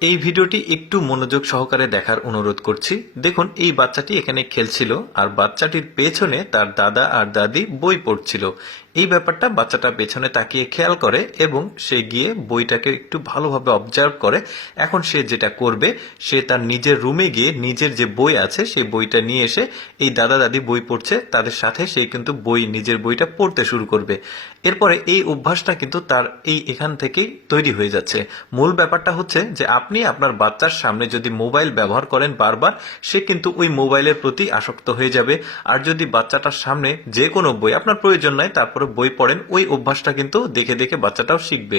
এই ভিডিওটি একটু মনোযোগ সহকারে দেখার অনুরোধ করছি। দেখুন, এই বাচ্চাটি এখানে খেলছিল, আর বাচ্চাটির পেছনে তার দাদা আর দাদি বই পড়ছিল। এই ব্যাপারটা বাচ্চাটা পেছনে তাকিয়ে খেয়াল করে এবং সে গিয়ে বইটাকে একটু ভালোভাবে অবজার্ভ করে। এখন সে যেটা করবে, সে তার নিজের রুমে গিয়ে নিজের যে বই আছে, সেই বইটা নিয়ে এসে এই দাদা দাদি বই পড়ছে, তাদের সাথে সে কিন্তু বই, নিজের বইটা পড়তে শুরু করবে। এরপরে এই অভ্যাসটা কিন্তু তার এই এখান থেকেই তৈরি হয়ে যাচ্ছে। মূল ব্যাপারটা হচ্ছে যে আপনি আপনার বাচ্চার সামনে যদি মোবাইল ব্যবহার করেন বারবার, সে কিন্তু ওই মোবাইলের প্রতি আসক্ত হয়ে যাবে। আর যদি বাচ্চাটার সামনে যে কোনো বই, আপনার প্রয়োজন নাই, তারপরে বই পড়েন, ওই অভ্যাসটা কিন্তু দেখে দেখে বাচ্চাটাও শিখবে।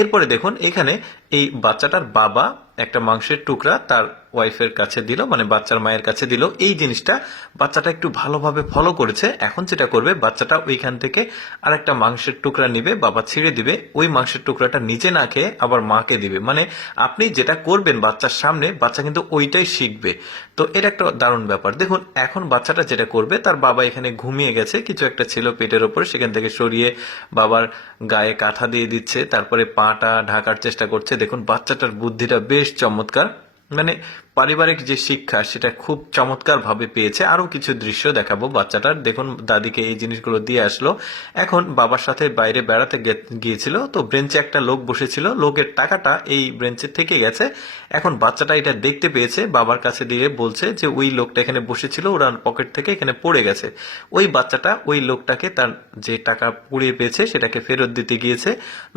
এরপরে দেখুন, এখানে এই বাচ্চাটার বাবা একটা মাংসের টুকরা তার ওয়াইফের কাছে দিল মানে বাচ্চার মায়ের কাছে দিল। এই জিনিসটা বাচ্চাটা একটু ভালোভাবে ফলো করেছে। এখন যেটা করবে, বাচ্চাটা ওইখান থেকে আর একটা মাংসের টুকরা নিবে, বাবা ছিঁড়ে দিবে, ওই মাংসের টুকরাটা নিচে না খেয়ে আবার মাকে দিবে। মানে আপনি যেটা করবেন বাচ্চার সামনে, বাচ্চা কিন্তু ওইটাই শিখবে। তো এটা একটা দারুণ ব্যাপার। দেখুন, এখন বাচ্চাটা যেটা করবে, তার বাবা এখানে ঘুমিয়ে গেছে, কিছু একটা ছিল পেটের ওপরে, সেখান থেকে সরিয়ে বাবার গায়ে কাঁথা দিয়ে দিচ্ছে, তারপরে পাটা ঢাকার চেষ্টা করছে। দেখুন, বাচ্চাটার বুদ্ধিটা বেশ চমৎকার। মানে পারিবারিক যে শিক্ষা, সেটা খুব চমৎকার ভাবে পেয়েছে। আরও কিছু দৃশ্য দেখাবো বাচ্চাটার। দেখুন, দাদিকে এই জিনিসগুলো দিয়ে আসলো। এখন বাবার সাথে বাইরে বেড়াতে গিয়েছিল, তো ব্রেঞ্চে একটা লোক বসেছিল। লোকের টাকাটা এই ব্রেঞ্চে থেকে গেছে। এখন বাচ্চাটা এটা দেখতে পেয়েছে। বাবার কাছে দিয়ে বলছে যে, ওই লোকটা এখানে বসেছিল, ওরা পকেট থেকে এখানে পড়ে গেছে। ওই বাচ্চাটা ওই লোকটাকে তার যে টাকা পুড়িয়ে পেয়েছে, সেটাকে ফেরত দিতে গিয়েছে।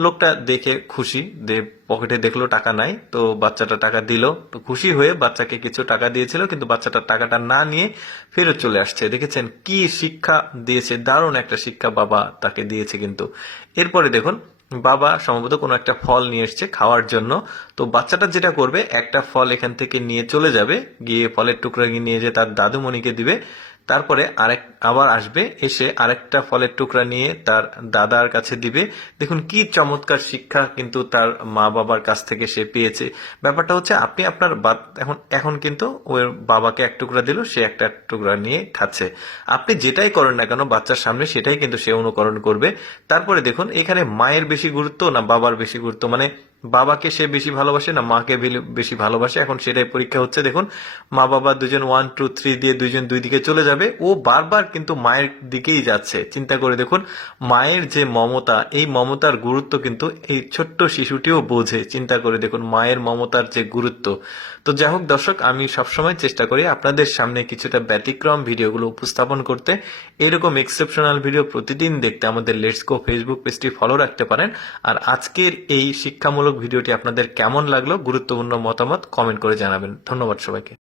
লোকটা দেখে খুশি যে পকেটে দেখল টাকা নাই, তো বাচ্চাটা টাকা দিল। তো খুশি হয়ে বাচ্চাকে কিছু টাকা দিয়েছিল, কিন্তু বাচ্চাটা টাকাটা না নিয়ে ফেরত চলে আসছে। দেখেছেন কি শিক্ষা দিয়েছে? দারুণ একটা শিক্ষা বাবা তাকে দিয়েছে কিন্তু। এরপরে দেখুন, বাবা সম্ভবত কোনো একটা ফল নিয়ে এসছে খাওয়ার জন্য। তো বাচ্চাটা যেটা করবে, একটা ফল এখান থেকে নিয়ে চলে যাবে, গিয়ে ফলের টুকরা নিয়ে যে তার দাদুমণিকে দিবে। তারপরে আরেক, আবার আসবে, এসে আরেকটা ফলের টুকরা নিয়ে তার দাদার কাছে দিবে। দেখুন, কি চমৎকার শিক্ষা কিন্তু তার মা বাবার কাছ থেকে সে পেয়েছে। ব্যাপারটা হচ্ছে, আপনি আপনার এখন এখন কিন্তু ওর বাবাকে এক টুকরা দিল, সে একটা টুকরা নিয়ে খাচ্ছে। আপনি যেটাই করেন না কেন, বাচ্চার সামনে সেটাই কিন্তু সে অনুকরণ করবে। তারপরে দেখুন, এখানে মায়ের বেশি গুরুত্ব না বাবার বেশি গুরুত্ব? মানে বাবাকে সে বেশি ভালোবাসে না মাকে বেশি ভালোবাসে। এখন সেটাই পরীক্ষা হচ্ছে, দেখুন। মা বাবা দুজন ওয়ান টু থ্রি দিয়ে দুজন দুই দিকে চলে যাবে। ও বারবার কিন্তু মায়ের দিকেই যাচ্ছে। চিন্তা করে দেখুন, মায়ের যে মমতা, এই মমতার গুরুত্ব কিন্তু এই ছোট্ট শিশুটিও বোঝে। চিন্তা করে দেখুন, মায়ের মমতার যে গুরুত্ব। তো যাই হোক দর্শক, আমি সবসময় চেষ্টা করি আপনাদের সামনে কিছুটা ব্যতিক্রম ভিডিওগুলো উপস্থাপন করতে। এরকম এক্সেপশনাল ভিডিও প্রতিদিন দেখতে আমাদের লেটস ফেসবুক পেজটি ফলো রাখতে পারেন। আর আজকের এই শিক্ষামূলক ভিডিওটি আপনাদের কেমন লাগল গুরুত্বপূর্ণ মতামত কমেন্ট করে জানাবেন। ধন্যবাদ সবাইকে।